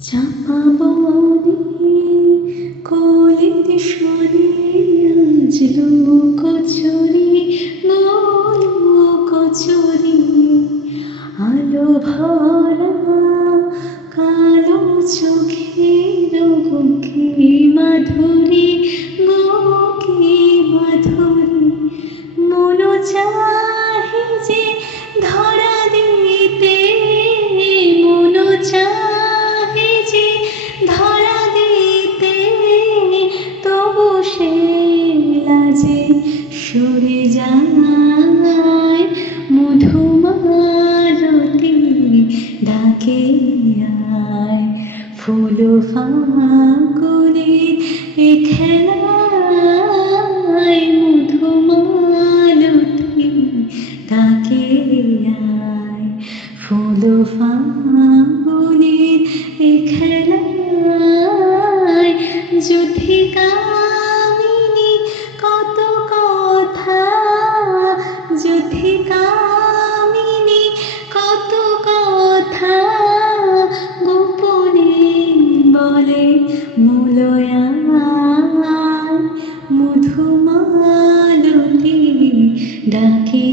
চাপা বনে কোলের স্বরে আজ লুকোচুরি লুকোচুরি আলো ভরা কালো চোখের বুকে মাধুরী বুকে মাধুরী মন চাহে যে ধরা দিতে মন চাহে যে ধরা দিতে তবু সে লাজে সরে যায় মধুমালতী ডাকে আয় ফুল ফাগুনের এ খেলায় মধুমালতী ডাকে আয় ফুল ফাগুনের এ খেলায় যুথিকামিনী কত কথা যুথিকামিনী কত কথা গোপনে বলে মলয়ায় মধুমালতী ডাকে